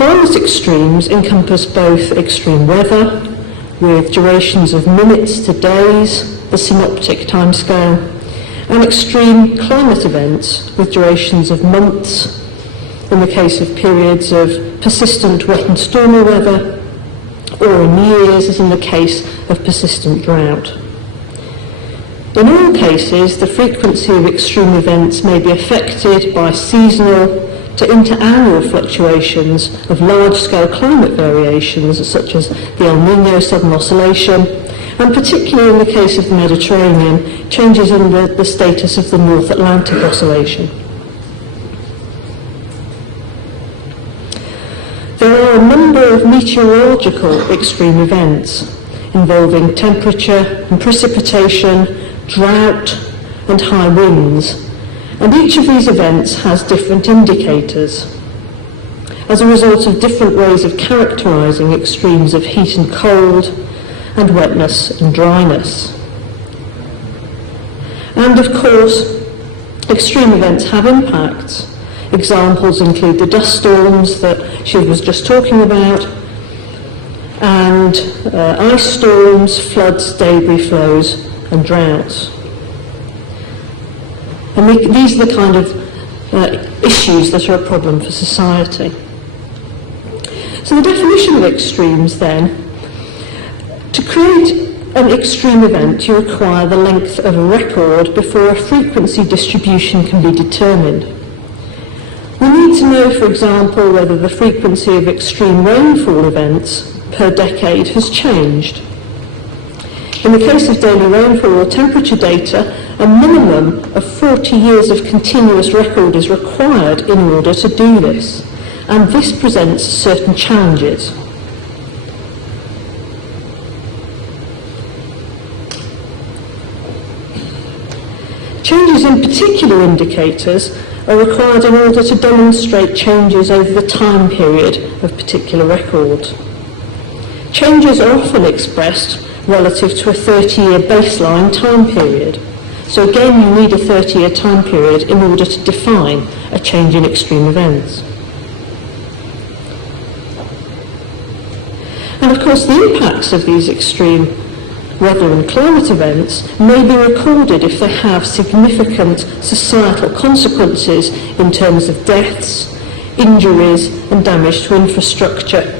Climate extremes encompass both extreme weather, with durations of minutes to days, the synoptic timescale, and extreme climate events with durations of months, in the case of periods of persistent wet and stormy weather, or in years, as in the case of persistent drought. In all cases, the frequency of extreme events may be affected by seasonal to interannual fluctuations of large-scale climate variations, such as the El Niño Southern Oscillation, and particularly in the case of the Mediterranean, changes in the status of the North Atlantic Oscillation. There are a number of meteorological extreme events involving temperature and precipitation, drought and high winds, and each of these events has different indicators as a result of different ways of characterising extremes of heat and cold and wetness and dryness. And of course, extreme events have impacts. Examples include the dust storms that she was just talking about, and ice storms, floods, debris flows and droughts. And these are the kind of issues that are a problem for society. So the definition of extremes then, to create an extreme event you require the length of a record before a frequency distribution can be determined. We need to know, for example, whether the frequency of extreme rainfall events per decade has changed. In the case of daily rainfall or temperature data, a minimum of 40 years of continuous record is required in order to do this, and this presents certain challenges. Changes in particular indicators are required in order to demonstrate changes over the time period of particular records. Changes are often expressed relative to a 30-year baseline time period. So again, you need a 30-year time period in order to define a change in extreme events. And of course, the impacts of these extreme weather and climate events may be recorded if they have significant societal consequences in terms of deaths, injuries and damage to infrastructure.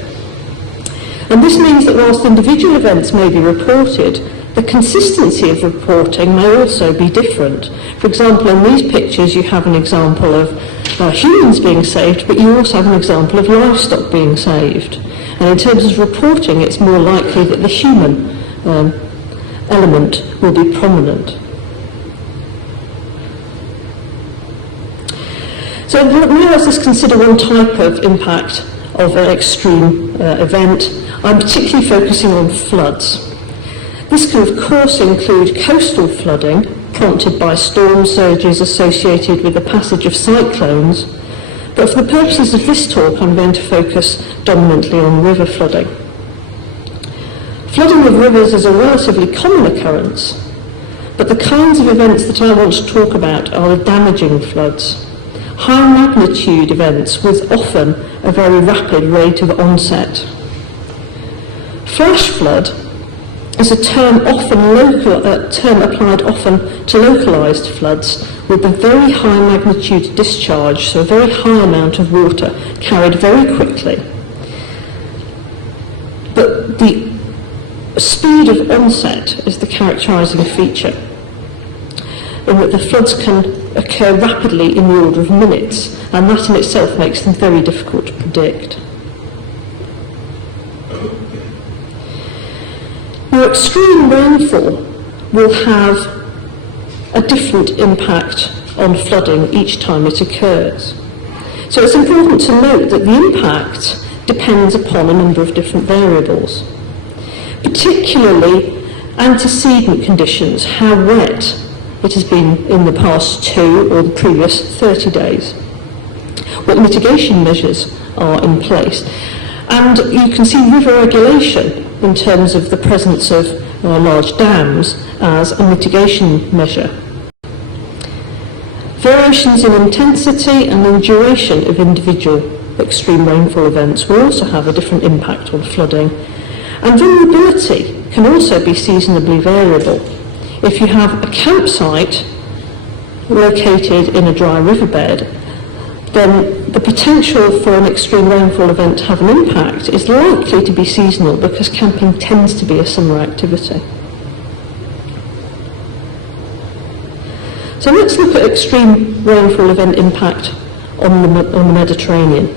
And this means that whilst individual events may be reported, the consistency of reporting may also be different. For example, in these pictures you have an example of humans being saved, but you also have an example of livestock being saved. And in terms of reporting, it's more likely that the human element will be prominent. So now let's just consider one type of impact of an extreme event. I'm particularly focusing on floods. This can of course include coastal flooding prompted by storm surges associated with the passage of cyclones, but for the purposes of this talk I'm going to focus dominantly on river flooding. Flooding of rivers is a relatively common occurrence, but the kinds of events that I want to talk about are the damaging floods. High magnitude events with often a very rapid rate of onset. Flash flood is a term applied often to localised floods with a very high magnitude discharge, so a very high amount of water carried very quickly. But the speed of onset is the characterising feature, in that the floods can occur rapidly in the order of minutes, and that in itself makes them very difficult to predict. Now, extreme rainfall will have a different impact on flooding each time it occurs. So it's important to note that the impact depends upon a number of different variables, particularly antecedent conditions, how wet it has been in the past 2 or the previous 30 days, what mitigation measures are in place. And you can see river regulation in terms of the presence of large dams as a mitigation measure. Variations in intensity and in duration of individual extreme rainfall events will also have a different impact on flooding. And vulnerability can also be seasonably variable. If you have a campsite located in a dry riverbed, then the potential for an extreme rainfall event to have an impact is likely to be seasonal, because camping tends to be a summer activity. So let's look at extreme rainfall event impact on the Mediterranean.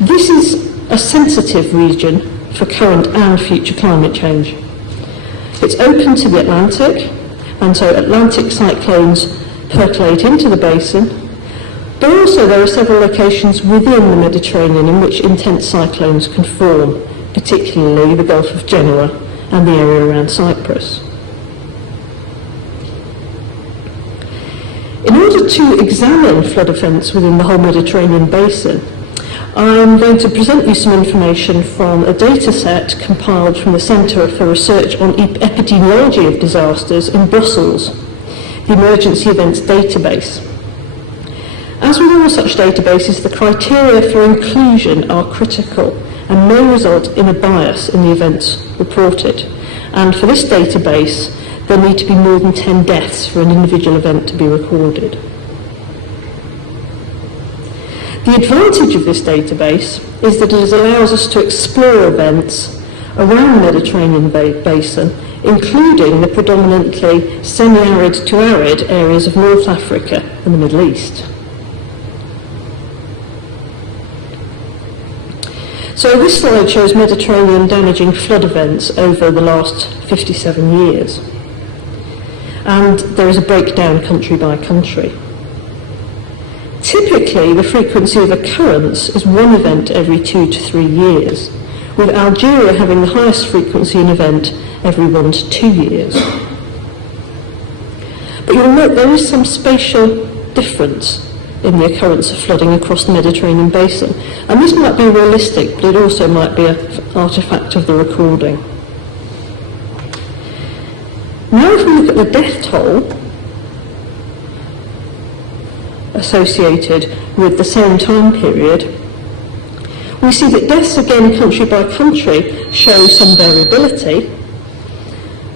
This is a sensitive region for current and future climate change. It's open to the Atlantic, and so Atlantic cyclones percolate into the basin, but also there are several locations within the Mediterranean in which intense cyclones can form, particularly the Gulf of Genoa and the area around Cyprus. In order to examine flood events within the whole Mediterranean basin, I'm going to present you some information from a data set compiled from the Centre for Research on Epidemiology of Disasters in Brussels, the Emergency Events Database. As with all such databases, the criteria for inclusion are critical and may result in a bias in the events reported. And for this database, there need to be more than 10 deaths for an individual event to be recorded. The advantage of this database is that it allows us to explore events around the Mediterranean basin, including the predominantly semi-arid to arid areas of North Africa and the Middle East. So this slide shows Mediterranean damaging flood events over the last 57 years. And there is a breakdown country by country. Typically, the frequency of occurrence is one event every 2 to 3 years, with Algeria having the highest frequency in event every 1 to 2 years. But you'll note there is some spatial difference in the occurrence of flooding across the Mediterranean basin, and this might be realistic, but it also might be an artefact of the recording. Now if we look at the death toll associated with the same time period, we see that deaths again country by country show some variability,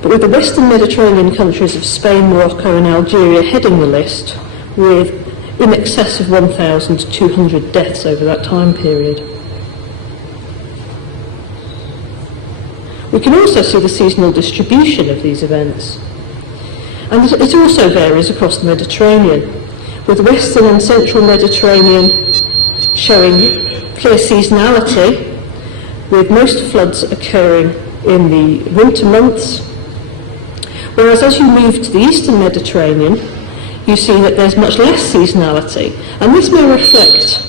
but with the Western Mediterranean countries of Spain, Morocco and Algeria heading the list with in excess of 1,200 deaths over that time period. We can also see the seasonal distribution of these events, and it also varies across the Mediterranean, with Western and Central Mediterranean showing clear seasonality, with most floods occurring in the winter months, whereas as you move to the Eastern Mediterranean, you see that there's much less seasonality, and this may reflect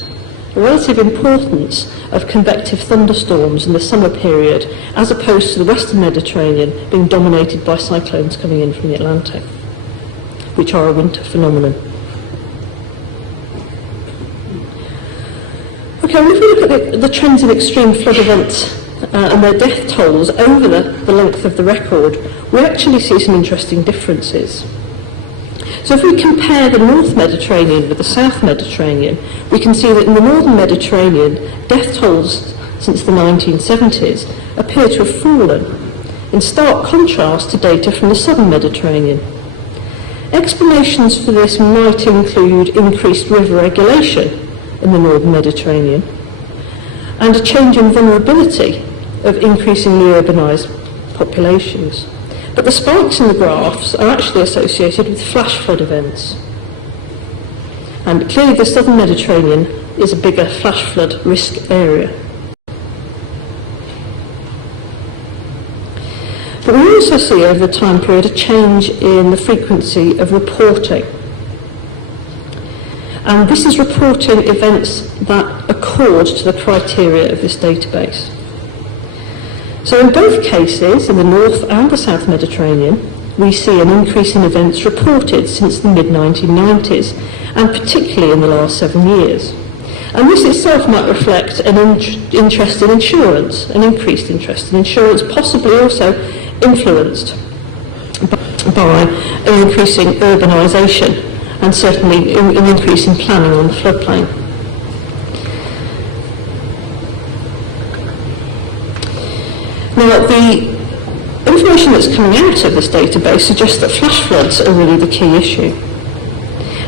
the relative importance of convective thunderstorms in the summer period, as opposed to the Western Mediterranean being dominated by cyclones coming in from the Atlantic, which are a winter phenomenon. Okay, well, if we look at the trends in extreme flood events and their death tolls over the length of the record, we actually see some interesting differences. So if we compare the North Mediterranean with the South Mediterranean, we can see that in the Northern Mediterranean, death tolls since the 1970s appear to have fallen, in stark contrast to data from the Southern Mediterranean. Explanations for this might include increased river regulation in the Northern Mediterranean and a change in vulnerability of increasingly urbanised populations. But the spikes in the graphs are actually associated with flash flood events. And clearly the Southern Mediterranean is a bigger flash flood risk area. But we also see over the time period a change in the frequency of reporting. And this is reporting events that accord to the criteria of this database. So in both cases, in the North and the South Mediterranean, we see an increase in events reported since the mid-1990s, and particularly in the last 7 years. And this itself might reflect an interest in insurance, an increased interest in insurance, possibly also influenced by an increasing urbanisation and certainly an increase in planning on the floodplain. Now, the information that's coming out of this database suggests that flash floods are really the key issue.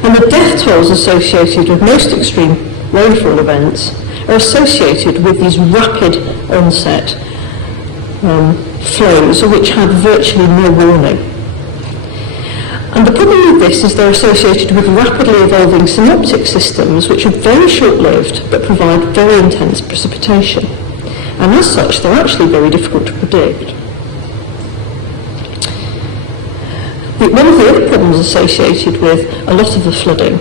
And the death tolls associated with most extreme rainfall events are associated with these rapid onset flows which have virtually no warning. And the problem with this is they're associated with rapidly evolving synoptic systems which are very short-lived but provide very intense precipitation. And as such, they're actually very difficult to predict. One of the other problems associated with a lot of the flooding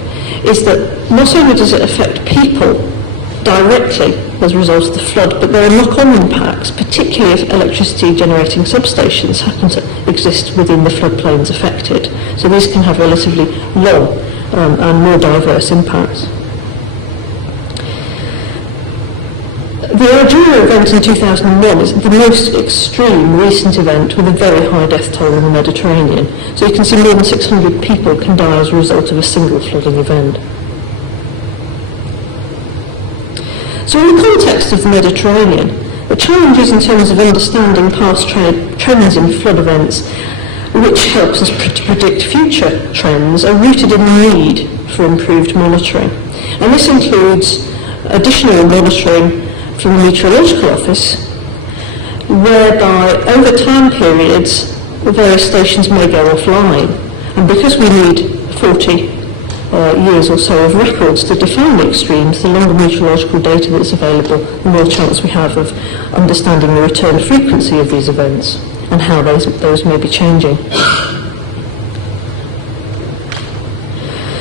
is that not only does it affect people directly as a result of the flood, but there are knock-on impacts, particularly if electricity generating substations happen to exist within the floodplains affected. So these can have relatively long and more diverse impacts. The Arjuna event in 2001 is the most extreme recent event with a very high death toll in the Mediterranean. So you can see more than 600 people can die as a result of a single flooding event. So in the context of the Mediterranean, the challenges in terms of understanding past trends in flood events, which helps us to predict future trends, are rooted in the need for improved monitoring. And this includes additional monitoring from the Meteorological Office, whereby over time periods the various stations may go offline. And because we need 40 years or so of records to define the extremes, the longer meteorological data that's available, the more chance we have of understanding the return frequency of these events and how those may be changing.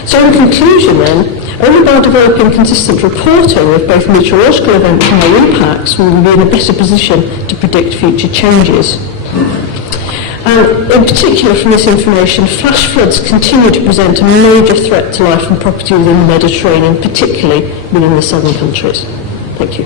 So in conclusion then, only by developing consistent reporting of both meteorological events and their impacts will we be in a better position to predict future changes. And in particular from this information, flash floods continue to present a major threat to life and property within the Mediterranean, particularly within the southern countries. Thank you.